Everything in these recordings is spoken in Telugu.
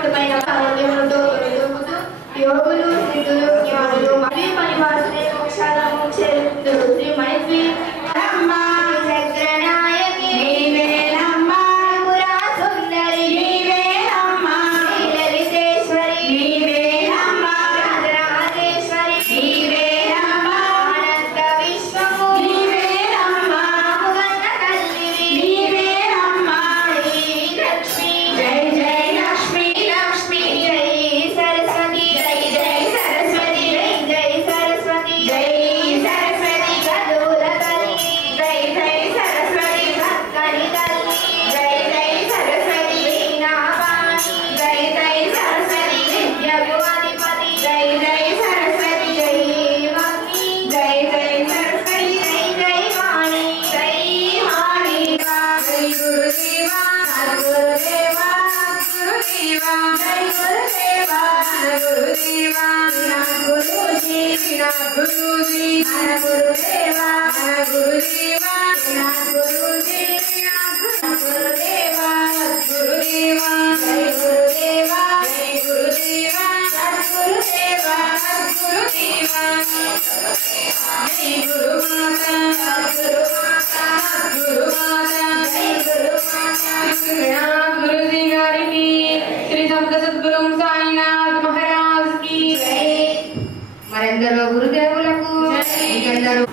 శక్తివంతమైన ఆరోగ్యములతో దొరుకుతూ యోగులు సిద్ధులు జ్ఞానులు మరియు పనివాసులే మోక్షాలను చేరుతుందరు. శ్రీ మైత్రి చక్రనాయకి నీవేనమ్మ, పురా సుందరి నీవేనమ్మ, లలితేశ్వరి నీవేనమ్మ, రాజరాజేశ్వరి నీవేనమ్మ, అనంత విశ్వము నీవేనమ్మ, ముగన్న తల్లివి నీవేనమ్మ, లక్ష్మి జై జై లక్ష్మి లక్ష్మి జై సరస్వతి జై జై సరస్వతి జై జై సరస్వతి జై సరస్వతి గదుల తల్లి జై జై సరస్వతి భక్తని తల్లి జై జై సరస్వతి వీణాపాణి జై జై సరస్వతి విద్యకు అధిపతి జై జై సరస్వతి జై వాణి జై జై సరస్వతి జై జై వాణి జై వాణి జై గురుదేవా గురుదేవా గురుదేవా జై గురుదేవా గురుదేవా నా గురుజీ నా గురుజీ నా గురుదేవా గురుదేవా నా గురుజీ నా గురుదేవా గురుదేవా జై గురుదేవా జై గురుదేవా గురుదేవా గురుదేవా జై గురుమాత గురుమాత గురుమాత జై గురుమాత గురుజీ గారికి శ్రీ సమర్థ సద్గురు సాయినాథ్ మహారాజ్ కి జై. మరెందరో గురుదేవులకు ఇంకెందరో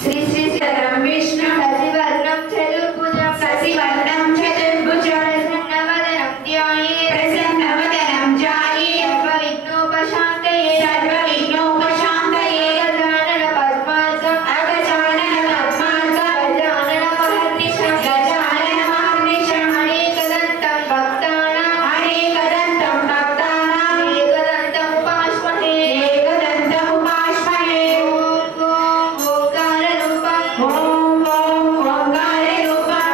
శ్రీ శ్రీ శరణం విష్ణు శశివర్ణం చతుర్భుజం శశివర్ణం చతుర్భుజం ప్రసన్నవదనం ధ్యాయే ప్రసన్నవదనం ధ్యాయే సర్వవిఘ్నోపశాంతయే సర్వవిఘ్నోపశాంతయే గజానన పద్మార్గం అగజానన పద్మార్గం గజానన మహర్నిశం గజానన మహర్నిశం అనేకదంతం భక్తానాం అనేకదంతం భక్తానాం ఏకదంతం ఉపాస్మహే ఏకదంతం ఉపాస్మహే. ఓం ఓం ఓంకార రూపం ఓం ఓం ఓంకార రూపం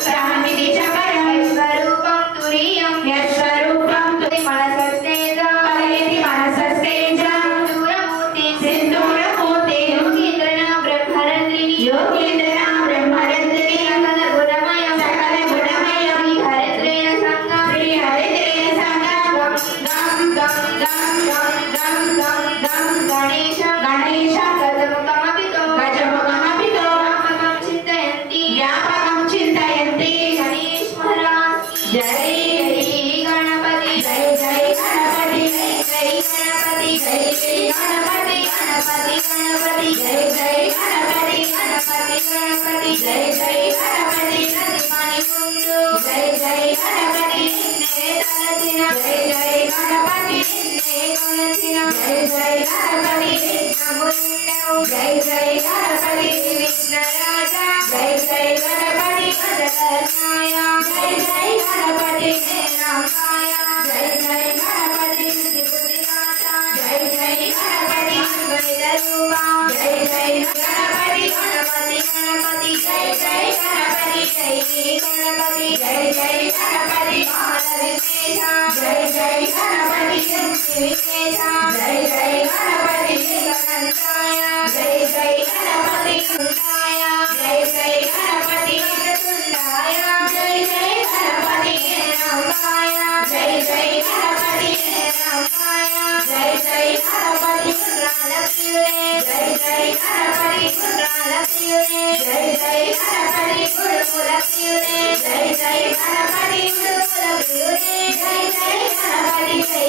బ్రాహ్మిది చపరం యశ్వరూపం తురీయం యశ్వరూపం తురి మనసస్తేజం పలయతి మనసస్తేజం సింధూరమూర్తి సింధూరమూర్తి యోగీంద్రనా బ్రహ్మరంధ్రిని యోగీంద్రనా బ్రహ్మరంధ్రిని సకల గుణమయం సకల గుణమయం శ్రీ హరిద్రేణ సంగం శ్రీ హరిద్రేణ సంగం గం గం గం గం గం గం గం గణేశం గణేశం గజముఖమపితో గజముఖమపితో వ్యాపకం చింతయంతి వ్యాపకం చింతయంతి గణేష్ మహారాజ్ జై జై గణపతి జై జై గణపతి జై జై గణపతి జై జై గణపతి గణపతి గణపతి జై జై గణపతి గణపతి గణపతి జై జై గణపతి ప్రతిమని ముందు జై జై గణపతి నిన్నే తలచిన జై జై గణపతి నిన్నే కొలచిన జై జై గణపతి విఘ్నముండవు జై జై గణపతి విఘ్నరాజా జై జై గణపతి గజకర్ణాయ జై జై గణపతి నేరాంగాయ జై జై గణపతి త్రిపుటినాథ జై జై గణపతి అద్వైత రూపా జై జై గణపతి గణపతి గణపతి జై జై గణపతి జై గణపతి జై జై గణపతి బాల విఘ్నేశ జై జై గణపతి శక్తి విఘ్నేశ జై జై గణపతి జగనంతాయ జై జై గణపతి కుండాయ జై జై గణపతి వరతుండాయ జై జై గణపతి నేరాంగాయ జై జై గణపతి నేరాంగాయ జై జై గణపతి పుత్రాల ప్రియుడే జై జై గణపతి పుత్రాల ప్రియుడే జై జై గణపతి గురుకుల ప్రియుడే జై జై గణపతి గురుకుల ప్రియుడే జై జై గణపతి జై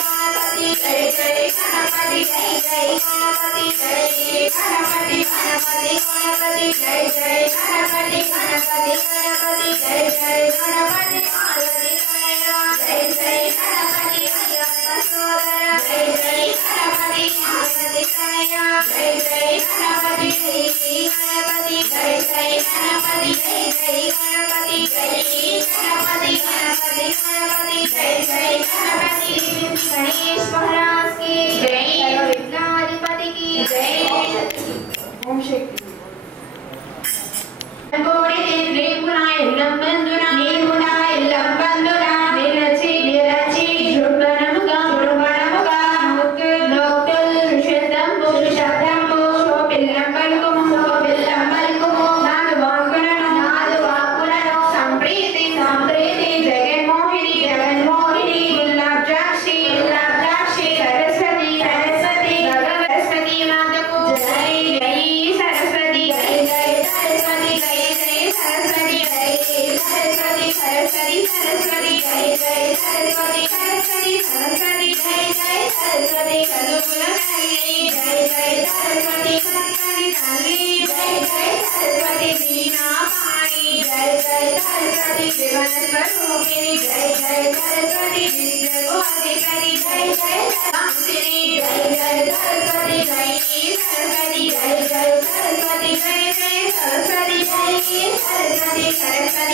గణపతి జై జై గణపతి జై జై గణపతి జై గణపతి గణపతి గణపతి జై జై గణపతి గణపతి గణపతి జై జై గణపతి పార్వతి తనయ జై జై గణపతి అయ్యప్ప సోదర జై జై గణపతి పార్వతి తనయ జై జై గణపతి జై గణపతి జై జై గణపతి జై జై గణపతి జై గణపతి గణపతి గణపతి జై జై గణపతి గణేష్ మహారాజ్ కి జై విఘ్నాధిపతి కి జై. ఓం శక్తి కోడి రేపు నా ఎల్లం బంధున నీవు నా ఎల్లం బంధున నిరచి నిరచి శుభ్రముగా శుభ్రముగా లోకల్ ఋషితం పురుషం శోభిల్లం పలుకుము నాదు వాక్కులను సంప్రీతి సంప్రీతి జై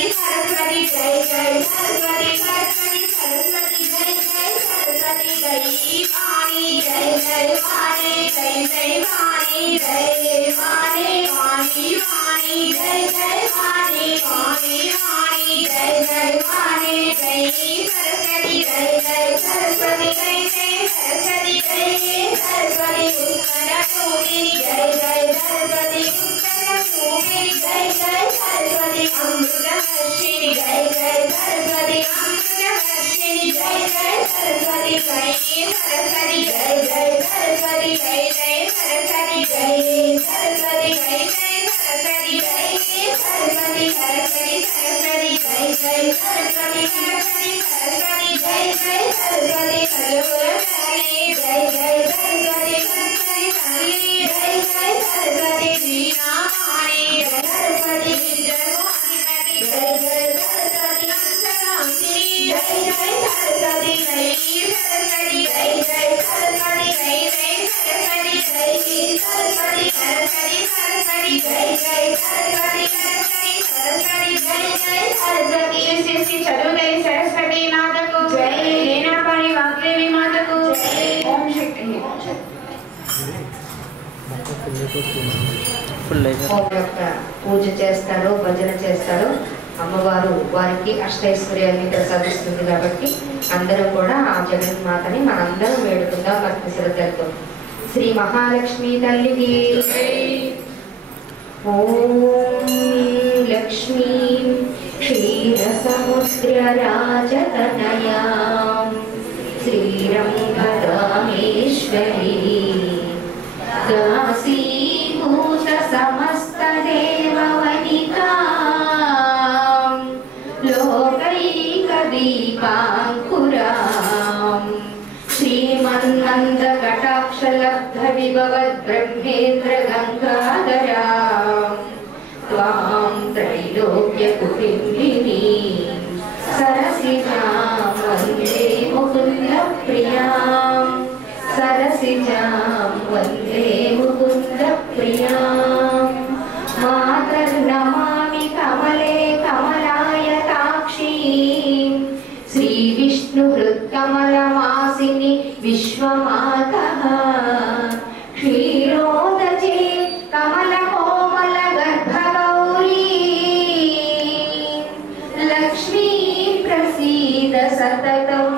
सरस्वती जय जय सरस्वती सरस्वती सरस्वती जय जय सरस्वती जय वाणी जय जय वाणी जय जय वाणी जय वाणी वाणी वाणी जय जय वाणी वाणी वाणी जय जय वाणी जय सरस्वती जय जय सरस्वती जय जय सरस्वती जय सरस्वती उत्तर रूपिणी जय जय सरस्वती उत्तर रूपिणी जय जय सरस्वती अमृतवर्षिणी जय जय सरस्वती अमृतवर्षिणी जय जय सरस्वती जय सरस्वती जय जय सरस्वती जय जय सरस्वती जय सरस्वती जय जय सरस्वती जय सरस्वती सरस्वती सरस्वती जय जय सरस्वती सरस्वती सरस्वती जय जय सरस्वती सर्वरसाये जय जय सरस्वती सरस्वती साली जय जय सरस्वती वीणापाणि सरस्वती विद्याधिपति जय जय सरस्वती अंतराक्षिणी जय जय सरस्वती जय सरस्वती जय जय सरस्वती जय जय सरस्वती जय सरस्वती सरस्वती सरस्वती जय जय सरस्वती सरस्वती सरस्वती जय जय सरस्वती श्री चतुर्दशी सरस्वती माता को जय वीणापाणि वाग्देवी माता को जय ओम शक्ति పూజ చేస్తారో భజన చేస్తారో అమ్మవారు వారికి అష్టైశ్వర్యాన్ని ప్రసాదిస్తుంది కాబట్టి అందరం కూడా ఆ జగన్మాతని మనందరం వేడుకుందాం భక్తి శ్రద్ధలతో. శ్రీ మహాలక్ష్మి తల్లికి ఓం లక్ష్మీ క్షీరసముద్రరాజతనయాం శ్రీరంగదామేశ్వరీ దాసీభూత సమస్త దేవవనితాం లోకైక దీపాంకురాం శ్రీమన్నంద కటాక్షలబ్ధ విభవద్ బ్రహ్మేంద్ర గంగాధరాం త్వాం త్రైలోక్య కుటుంబినీ సరసిజాం వందే ముకుంద ప్రియాం सरसिजां वन्दे मुकुन्द प्रियां मातर्नमामि कमले कमलायताक्षीं श्रीविष्णुहृत्कमलमासिनि विश्वमातः क्षीरोदजे कमलकोमलगर्भगौरी लक्ष्मी प्रसीद सततं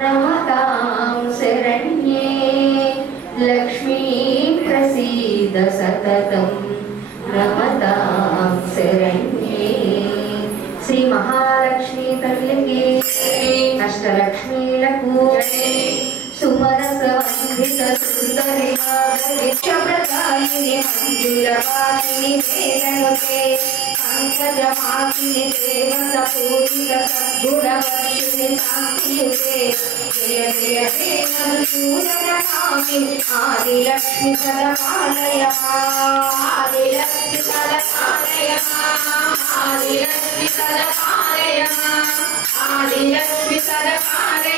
नमतां शरण्ये लक्ष्मी प्रसीद सततं नमतां शरण्ये. श्री महालक्ष्मी तल्लिके अष्टलक्ष्मीలకు सुमनस वन्दित सुन्दरि प्रदायिनि मञ्जुलवासिनि वेदनुते पंकजमासिनि देवसपूजित सद्गुणवर्षिणि शान्तियुते जय जय हे मधुसूदनकामि आदिलक्ष्मी सदपालय आदिलक्ष्मी सदपालय आदिलक्ष्मी सदपालय आदिलक्ष्मी सदपालय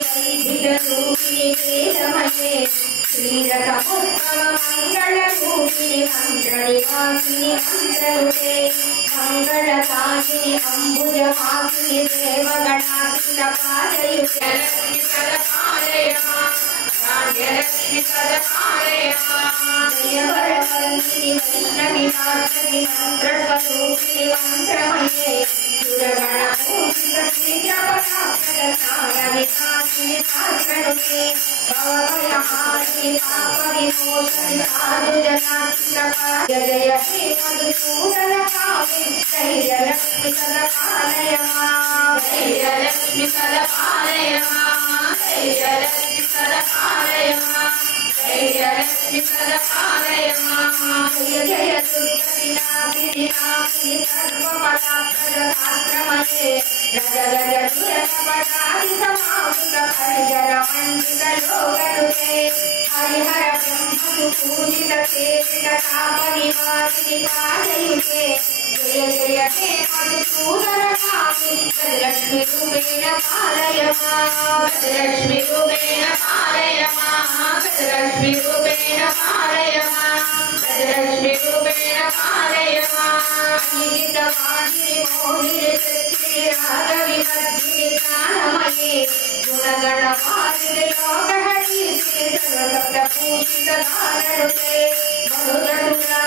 रूपिणि वेदमये श्रीरसपुत्रमङ्गलरूपिणि मन्त्रनिवासिनि मन्त्रनुते मङ्गलदायिनि अम्बुजवासिनि देवगणासितपादयुते लक्ष्मी सदपालय भाग्यलक्ष्मी सदपालय जयवरवन्दिनि वैष्णवि वासवि मन्त्रस्वरूपिणि मन्त्रमये सुरगणापूजितश्रीजपदाप्रदसारविनाशिनि शास्त्रनुते भवभयहारिणि पापविमोचनि साधुजनासितपाद जय हे मधुसूदनकामि धैर्यलक्ष्मी सदपालय धैर्यलक्ष्मी सदपालय धैर्यलक्ष्मी सदपालय धैर्यलक्ष्मी सदपालय जय जय दुर्गतिनाशिनि नाशिनि सर्वपदाप्रदधात्रमये रज रज दुरपदादिसमावृतपरिजनमण्डितलोकनुते हरिहर ब्रह्मसुपूजित केशिततापनिवासिनि पादयुते जय जय हे मधुसूदनकामि गजलक्ष्मीरूपेण पालय गजलक्ष्मीरूपेण पालय गजलक्ष्मीरूपेण पालय गजलक्ष्मीरूपेण पालय निजितवादिनि मोहिनि ధారణుతే మధురసుర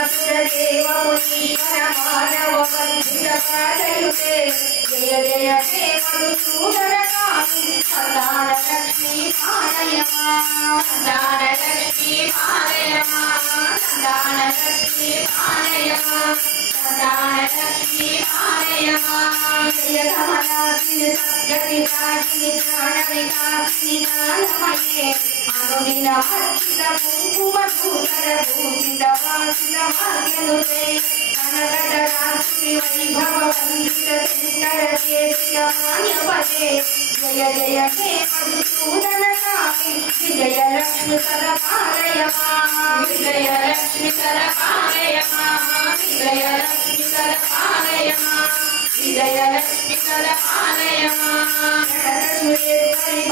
దేవ మునీశ్వర మానవ వందిత పాదయుతే జయ జయ హే మధుసూదన కామి సంతాన లక్ష్మీ పాలయమా సంతాన లక్ష్మీ పాలయమా సంతాన లక్ష్మీ పాలయమా సంతాన లక్ష్మీ పాలయమా జయ కమలాకిని సద్గతి కాకిని జ్ఞాన వికాసిని జ్ఞానమయే అనుదిన హర్షిత కుంకుమ భూతర భూషిత వాసిత భాగ్యనుతే కనకట రాశి వైభవ వందిత శంకర చేసిత మాన్యపదే జయ జయ హే మధుసూదన కామి విజయ లక్ష్మి సద పాలయమా విజయ లక్ష్మి సద పాలయమా విజయ లక్ష్మి సద పాలయమా విజయ లక్ష్మి సద పాలయమా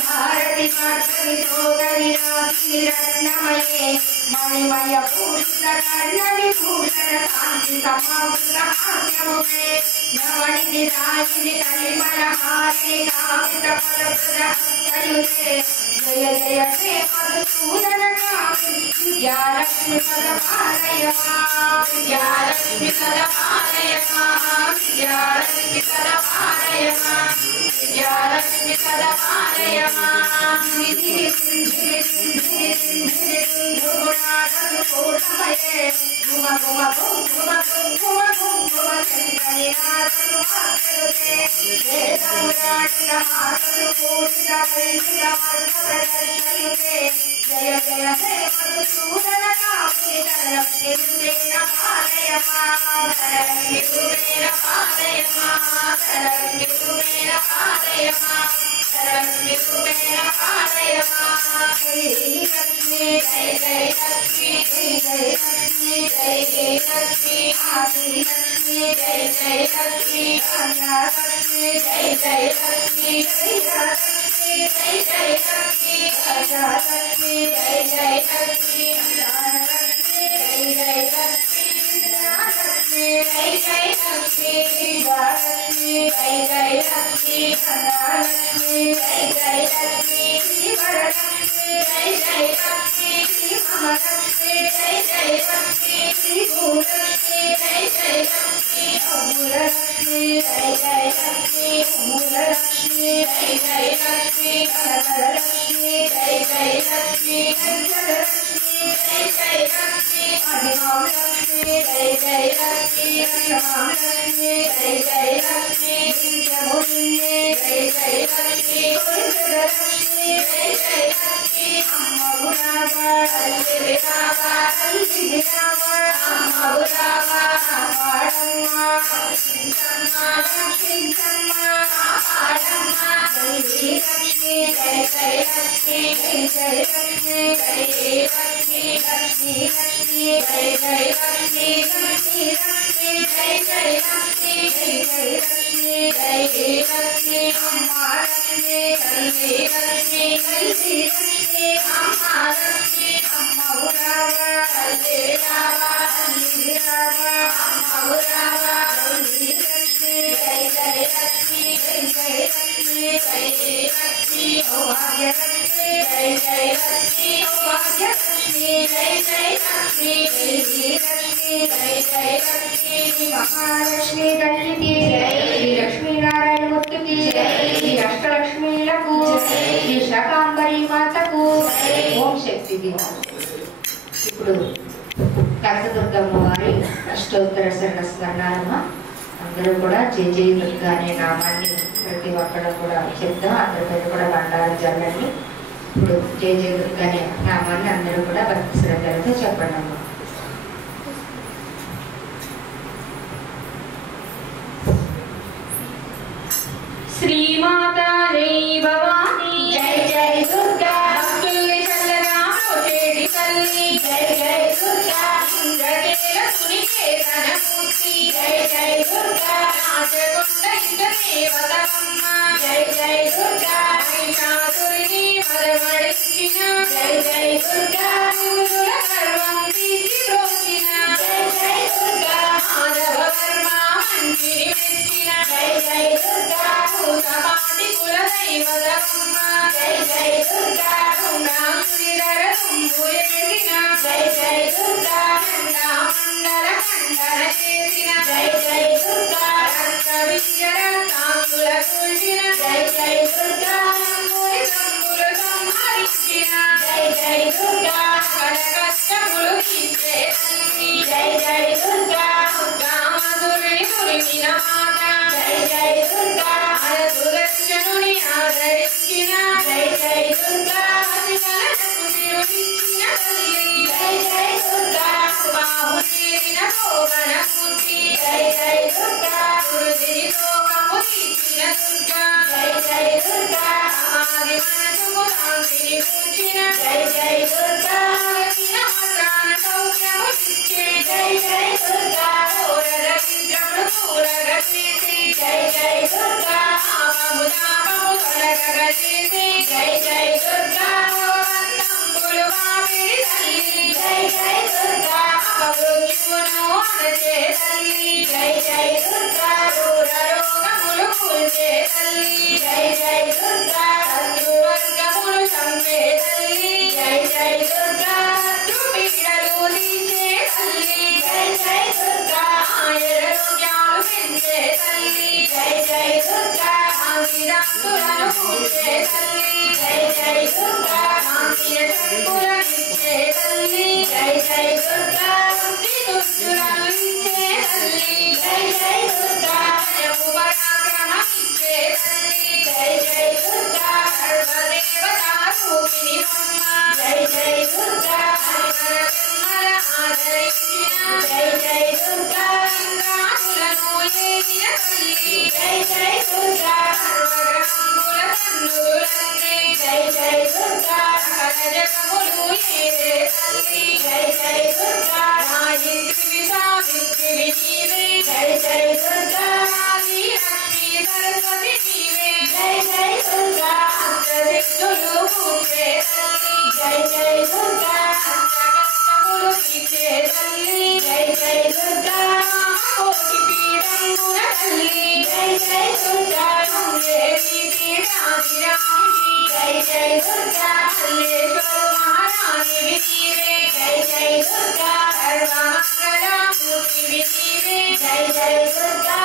భారతి పార్వతి సోదరి రాశి రత్నమయే మణిమయ భూషిత కర్ణ విభూషణ శాంతి సమావృత హాస్యముఖే నవనిధి రాయిని కలిమల హారిణి కామిత ఫలప్రద హస్తయుతే జయ జయ హే మధుసూదన కామి విద్యాలక్ష్మి సద పాలయమా విద్యాలక్ష్మి సద పాలయమా విద్యాలక్ష్మి సద పాలయమా విద్యాలక్ష్మి సద పాలయమా విధి కోటమయే గుమ గుమ గుమ గుమ గుమ గుమ శంకరి నాథు హాస్యతే వేదమురాటిక హాసను కోటిక వైదిక మార్గ ప్రదర్శయుతే జయ జయ హే మధుసూదన కామి ధనలక్ష్మి రూపేణ పాలయమా ధనలక్ష్మి రూపేణ పాలయమా ధనలక్ష్మి రూపేణ పాలయమా ధనలక్ష్మి రూపేణ పాలయమా శ్రీ లక్ష్మి జయ జయ లక్ష్మి జయ జయ లక్ష్మి జయ జయ లక్ష్మి ఆది లక్ష్మి జయ జయ లక్ష్మి ఆర్యా లక్ష్మి జయ జయ లక్ష్మి జయ లక్ష్మి జయ జయ లక్ష్మి ఆర్యా లక్ష్మి జయ జయ లక్ష్మి లక్ష్మి జయ జయ లక్ష్మి లక్ష్మి జయ జయ లక్ష్మి లక్ష్మి జయ జయ లక్ష్మి ధనలక్ష్మి జయ జయ లక్ష్మి వరలక్ష్మి జయ జయ లక్ష్మి మహాలక్ష్మి జయ జయ లక్ష్మి భూలక్ష్మి జయ జయ లక్ష్మి అమూలక్ష్మి జయ జయ లక్ష్మి మూలలక్ష్మి జయ జయ లక్ష్మి కనకలక్ష్మి జయ జయ లక్ష్మి కంచలక్ష్మి జయ జయ లక్ష్మి అభిమాలక్ష్మి జయ జయ లక్ష్మి అభిమాలక్ష్మి జయ జయ లక్ష్మి నిత్యమున్నే జయ జయ లక్ష్మి లక్ష్మి జయ జయ లక్ష్మి అమ్మ గురావా తల్లి విరావా తల్లి విరావా అమ్మ గురావా పాడమ్మ లక్ష్మీమ్మ లక్ష్మీమ్మ పాడమ్మ తల్లి లక్ష్మి జయ జయ లక్ష్మి జయ జయ లక్ష్మి జయ జయ లక్ష్మి లక్ష్మి లక్ష్మి జయ జయ లక్ష్మి లక్ష్మి లక్ష్మి జయ జయ లక్ష్మి జయ జయ లక్ష్మి జయ జయ లక్ష్మి అమ్మ లక్ష్మి తల్లి లక్ష్మి తల్లి లక్ష్మి అమ్మ లక్ష్మి అమ్మ ఉరావా తల్లి విరావా తల్లి విరావా అమ్మ ఉరావా తల్లి లక్ష్మి జయ జయ లక్ష్మి జయ జయ లక్ష్మి జయ జయ లక్ష్మి సౌభాగ్యలక్ష్మి జయ జయ లక్ష్మి సౌభాగ్యలక్ష్మి జయ జయ లక్ష్మి జయ జయ లక్ష్మి జయ జయ లక్ష్మి మహాలక్ష్మి తల్లికి జయ శ్రీ లక్ష్మీనారాయణ మూర్తికి జయ శ్రీ అష్టలక్ష్మీలకు జయ శ్రీ శాకాంబరి మాతకు ఓం శక్తి. ఇప్పుడు కనకదుర్గమ్మ వారి అష్టోత్తర శరణ స్మరణాలమ్మ అందరూ కూడా జయ జయ దుర్గా అనే నామాన్ని ప్రతి ఒక్కరు కూడా చెప్తాం. అందరి పేరు కూడా బండారు జల్లండి. ఇప్పుడు జయ జయ దుర్గా అనే నామాన్ని అందరూ కూడా భక్తి శ్రద్ధలతో చెప్పండి అమ్మ. శ్రీమాతా జై భవానీ జై జై దుర్గా భక్తుల్ని చల్లగా ప్రోచేటి తల్లి జై జై దుర్గా ఇంద్రకేల సునికేతన మూర్తి జై జై దుర్గా నాచకొండ ఇంద్ర దేవతమ్మ జై జై దుర్గా మహిషాసురుని మదమడించిన జై జై దుర్గా పూరుల గర్వం తీర్చిన పూజించిన జై జై దుర్గా మాత్రాన సౌఖ్యములిచ్చే జై జై దుర్గా దరిద్రములు కూడగచేసి జై జై దుర్గా పాపము తాపము తొలగచేసి జై జై దుర్గా బంధంబులు మాపిడి తల్లి జై జై దుర్గా అపమృత్యువును అణచే తల్లి జై జై దుర్గా దూర రోగములు కూల్చే తల్లి జై జై దుర్గా శత్రువర్గములు చంపే తల్లి జై జై దుర్గా శత్రుపీడలు తీసే తల్లి జై జై దుర్గా ఆయురోగ్యాలు పెంచే తల్లి జై జై దుర్గా కాంతిరంతులను పూడ్చే తల్లి జై జై దుర్గా కాంతియ శక్తులనిచ్చే తల్లి జై జై దుర్గా దుష్టులను ఇచ్చే తల్లి జై జై దుర్గా భయము పరాక్రమమిచ్చే తల్లి జై జై దుర్గా సర్వదేవతా రూపిణి అమ్మ జై జై దుర్గా హరిహర బ్రహ్మల ఆదరించిన జై జై దుర్గా ఇంద్రాదులను ఏలిన తల్లి జై జై దుర్గా సర్వగ్రహముల కన్నులందే జై జై దుర్గా సకల జగములు ఏలే తల్లి జై జై దుర్గా గాయత్రి సావిత్రి నీవే జై జై దుర్గా ఆది లక్ష్మీ సరస్వతి నీవే జై జై దుర్గా అష్టసిద్ధులు పూజే తల్లి జై జై దుర్గా అష్టకష్టములు తీర్చే తల్లి జై జై దుర్గా కోటి పీఠంబుల తల్లి జై జై దుర్గా దేవి పీఠాధిరాణి జై జై దుర్గా మల్లేశ్వరు మహారాణి నీవే జై జై దుర్గా సర్వమంగళమూర్తి నీవే జై జై దుర్గా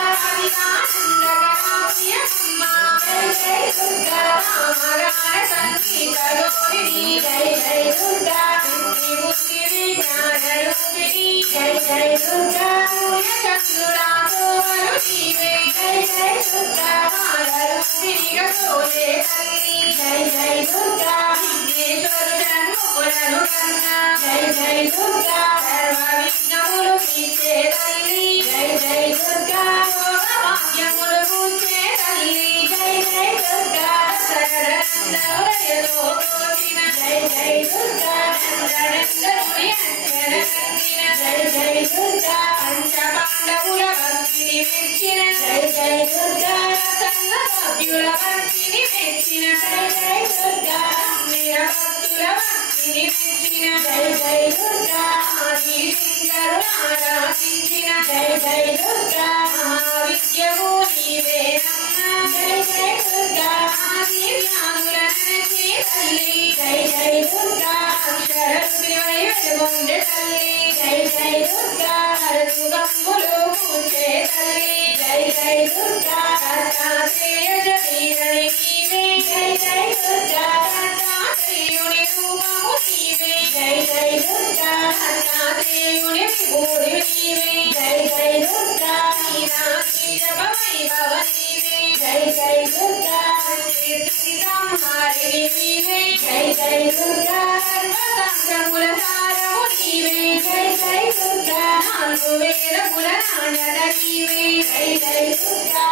అభిమానందగరామ్య అమ్మ జై జై దుర్గా రామరాణ సంగీతలోని జై జై దుర్గా బుద్ధి బుద్ధి విజ్ఞాన రూపిణి జై జై దుర్గా చంద్రుడాసోవరు నీవే జై జై దుర్గా రూపిణిగా సోలే తల్లి జై జై దుర్గా విఘ్నేశ్వరు జన్మములను కన్నా జై జై దుర్గా సర్వ విఘ్నములు తీర్చే తల్లి జై జై దుర్గా యోగ భాగ్యములు కూర్చే తల్లి జై జై దుర్గా సగరందరయలో కోసిన జై జై దుర్గా నందనందనుని అంజన కందిన జై జై దుర్గా పంచపాండవుల భక్తిని మెచ్చిన జై జై దుర్గా సంగ సభ్యుల భక్తిని మెచ్చిన జై జై దుర్గా భక్తుల భక్తిని మెచ్చిన జై జై దుర్గా ఆది శంకరుడు ఆరాధించిన జై జై దుర్గా మహావిద్యము నీవే నమ్మ జై జై దుర్గా ఆది వ్యాధులనచి తల్లి జై జై దుర్గా అక్షరస్మివై వెలుగొందె తల్లి జై జై దుర్గా హరసుగంబులు పూజే తల్లి జై జై దుర్గా దత్తాత్రేయ శరీరని నీవే జై జై దుర్గా దత్తాత్రేయుని రూపము నీవే జై జై దుర్గా దత్తాత్రేయుని విభూతి నీవే జై జై దుర్గా నీరాకి జప వైభవ నీవే జై జై దుర్గా శ్రీరామారిని నీవే జై జై దుర్గా సర్వతంత్రముల సారము నీవే జై జై దుర్గా నాలుగు వేదముల నాణ్యత నీవే జై జై దుర్గా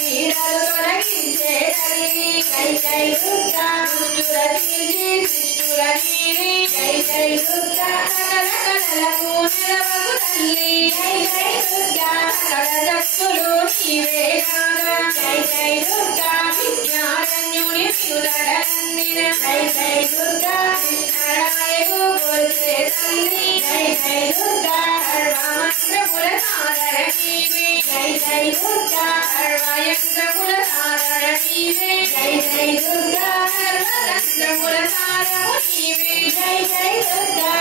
పీడలు తొలగించే తల్లి జై జై దుర్గా దుష్టుల తీర్చి శిష్టుల నీవే జై జై దుర్గా సకల కళలకు నిలవగు తల్లి జై జై దుర్గా సకల శక్తులు నీవే కాగా జై జై దుర్గా విజ్ఞారణ్యుని వినుదలందిన జై జై దుర్గా కృష్ణరాయకు గొల్చే తల్లి జై జై దుర్గా సర్వమంత్రముల సాధన నీవే జై జై దుర్గా సర్వయంత్రముల సాధన నీవే జై జై దుర్గా సర్వతంత్రముల సాధము నీవే జై జై దుర్గా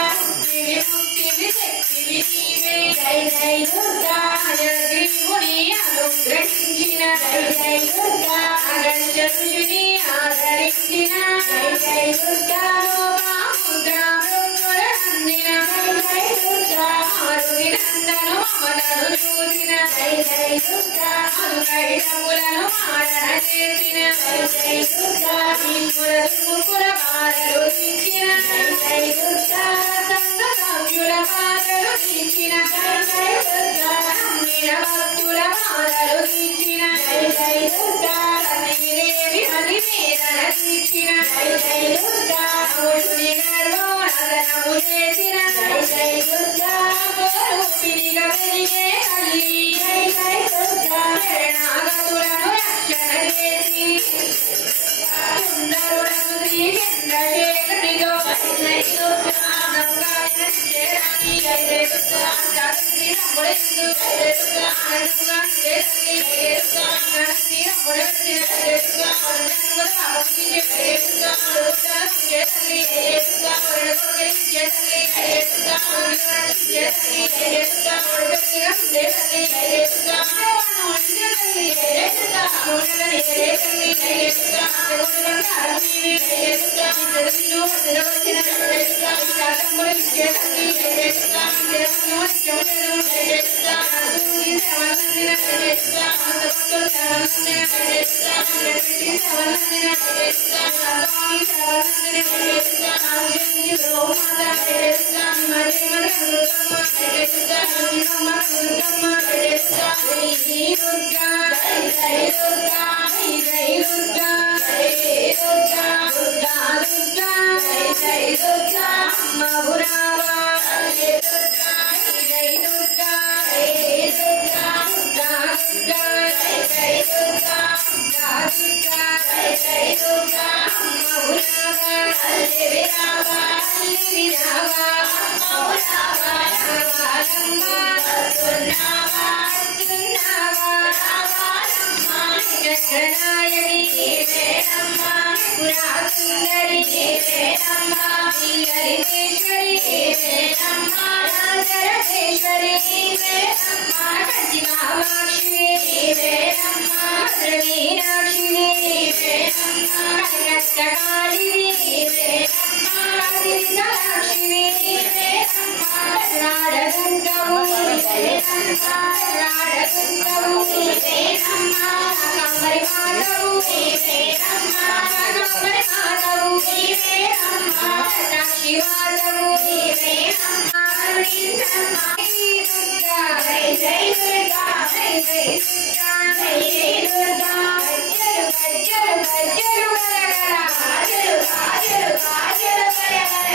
విముక్తివి శక్తివి నీవే జై జై దుర్గా హయగ్రీవుని అనుగ్రహించిన జై జై దుర్గా అగస్త్య ఋషిని ఆదరించిన జై జై దుర్గా లోపాముద్రా మృంగుల నందిన జై జై దుర్గా మారుతి నందను మమతను చూసిన జై జై దుర్గా మధుకైటములను మారణ చేసిన జై జై దుర్గా భీముల తూపుల బాధలు తీర్చిన జై జై దుర్గా సంగ సభ్యుల బాధలు తీర్చిన జై జై దుర్గా నమ్మిన భక్తుల బాధలు తీర్చిన జై జై దుర్గా లక్ష్మీదేవి మది వేదన తీర్చిన జై జై దుర్గా जय दुर्गा रूपिणिगा वेलिगे तल्ली जय जय दुर्गा शरणागतुలను రక్షణ చేసి సుందరుడను శ్రీ చంద్రశేఖరునితో జై దుర్గా నమగాయ చేరాని జై జయ దుర్గా జాగృతి నమ్మడందు జై జయ దుర్గా ఆనందంగా చేతల్లి జై దుర్గా గణతి నమ్మడవచ్చిన జై దుర్గా వరదనుగ పాపకి జై దుర్గా దుర్గా చేతల్లి జై దుర్గా వరదనుగ చేతల్లి జై దుర్గా వరదనుగ చేతల్లి జై దుర్గా వరదనుగ చేతల్లి జై దుర్గా మనోను చేతల్లి జై దుర్గా మనోని చేతల్లి జై దుర్గా మనోని ఆరమీవి జై దుర్గా జగతిలో వరదవచ్చిన జై దుర్గా శాతంబుల చేతల్లి జై దుర్గా దేవను చౌడరు జై దుర్గా అదుని దేవనందిన జై దుర్గా అంతపతుల దేవనందిన జై దుర్గా లక్ష్మీ దేవనందిన జై దుర్గా స్వామి దేవనందిన జై దుర్గా ఆంజనేయ బ్రహ్మద జై దుర్గా మరిమల దుర్గమ్మ జై దుర్గా దుర్గమ్మ దుర్గమ్మ జై దుర్గా జై దుర్గా జై దుర్గా జై దుర్గా జై దుర్గా దుర్గా దుర్గా జై దుర్గా మగురావా జై దుర్గా జై దుర్గా జై దుర్గా దుర్గా దుర్గా జై దుర్గా దుర్గా దుర్గా జై దుర్గా మగురావా జై విరావా జై విరావా మగురావా రావాలమ్మ దుర్నావా దుర్నావా రావాలమ్మ జగన్నాయకి వేరమ్మ పురాసుందరి వేరమ్మ వీరలింగేశ్వరి వేరమ్మ రాజరాజేశ్వరి వేరమ్మ కంచికామాక్షి వేరమ్మ భద్రమీనాక్షి వేరమ్మ కనకస్తకాళి వేరమ్మ కాశీవిశాలాక్షి వేరమ్మ రాడగంగవు వేరమ్మ రాడగంగవు వేరమ్మ కంబరి మాధవు వేరమ్మ కంబరి మాధవు వేరమ్మ సాక్షి మాధవు వేరమ్మ దుర్గా జై జై దుర్గా జై జై దుర్గా జై జై దుర్గా గజ్జలు గజ్జలు గజ్జలు గరగర గాజలు గాజలు గాజలు గరగర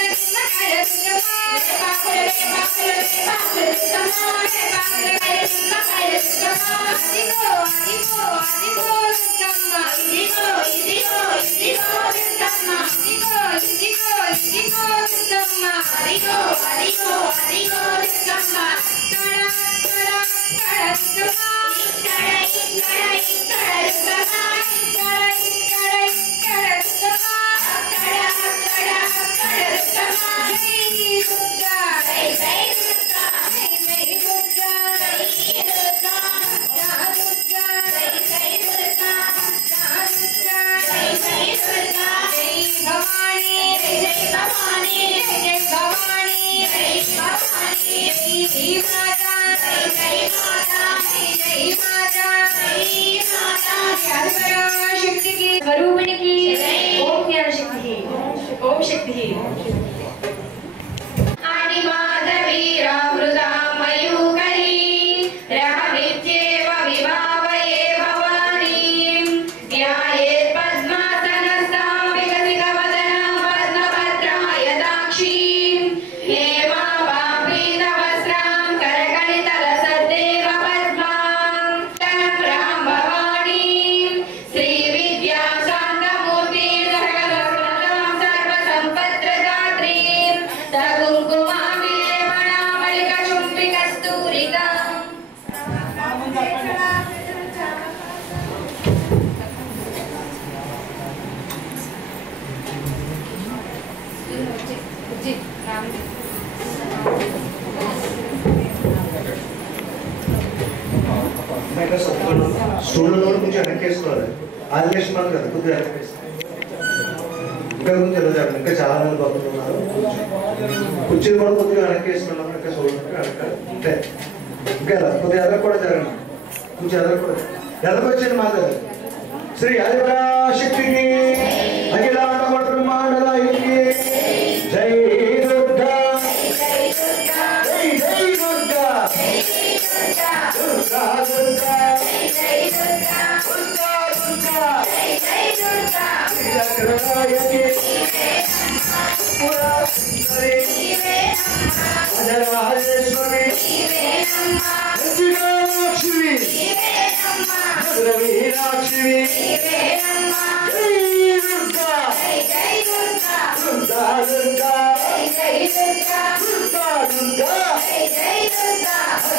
నిమ్మకాయ దుర్గమ్మ పాకుల పాకుల పాకుల దుర్గమ్మ పాకుల నిమ్మకాయ దుర్గమ్మ అదిగో అదిగో అదిగో దుర్గమ్మ ఇదిగో ఇదిగో ఇదిగో దుర్గమ్మ ఇదిగో ఇదిగో ఇదిగో దుర్గమ్మ అదిగో అదిగో అదిగో దుర్గమ్మ ఇక్కడ ఇక్కడ ఇక్కడ దుర్గమ్మ ఇక్కడ ఇక్కడ ఇక్కడ దుర్గమ్మ ఇక్కడ ఇక్కడ ఇక్కడ దుర్గమ్మ అక్కడ అక్కడ అక్కడ దుర్గమ్మ జై దుర్గా జై జై దుర్గా జై జై దుర్గా జై దుర్గా జై దుర్గా జై జై దుర్గా జై దుర్గా జై జై దుర్గా జై భవాని జై జై భవాని జై జై భవాని జై భవాని జై మాతా జై జై మాతా జై జై మాతా జై మాతా జ్ఞానపరాశక్తికి స్వరూపిణికి ఓం జ్ఞానశక్తికి ఓం శక్తికి ఆది మాధవి రామృతా మయూకరీ రామిత్యేవ విభావయే భవానీ ధ్యాయేత్ పద్మాసనస్థాం వికసితవదనాం పద్మభద్రాయతాక్షీం హేమాభాం పీతవస్త్రాం కరకలితలసద్దేవ పద్మాం తనప్రాం భవానీం శ్రీవిద్యాం శాంతమూర్తిం సకలసురతాం సర్వసంపత్ప్రదాత్రీం సకుంకుమాం విలేపనామళికచుంబికస్తూరికాం స్టూల్లో కొంచెం వెనక్కేసుకోవాలి ఆదిలేషన్ మనం కదా కొద్దిగా వెనక్కేసుకోవాలి ఇంకా కొంచెం తెలియదు ఇంకా చాలా మంది భక్తులు ఉన్నారు కుర్చీలు కూడా కొద్దిగా వెనక్కేసుకున్నాం ఇంకా చూడండి అంటే ఇంకా కొద్దిగా ఎదరకు కూడా జరగండి కొంచెం ఎదరకు కూడా ఎదరకు వచ్చేది మాట్లాడు శ్రీ ఆదిపరాశక్తికి అఖిలాండ బ్రహ్మాండరాయికి జై దుర్గా జై జై దుర్గా దుర్గా దుర్గా జై దుర్గా దుర్గా దుర్గా జై దుర్గా జగన్నాయకి పురా సుందరి జీవేనమ్మ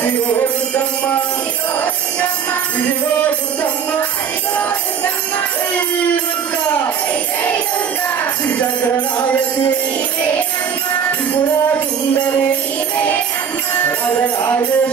ఇదిగో దుర్గమ్మ ఇదిగో దుర్గమ్మ శ్రీచక్రనాయకి త్రిపుర సుందరి రాజరాజేశ్వరి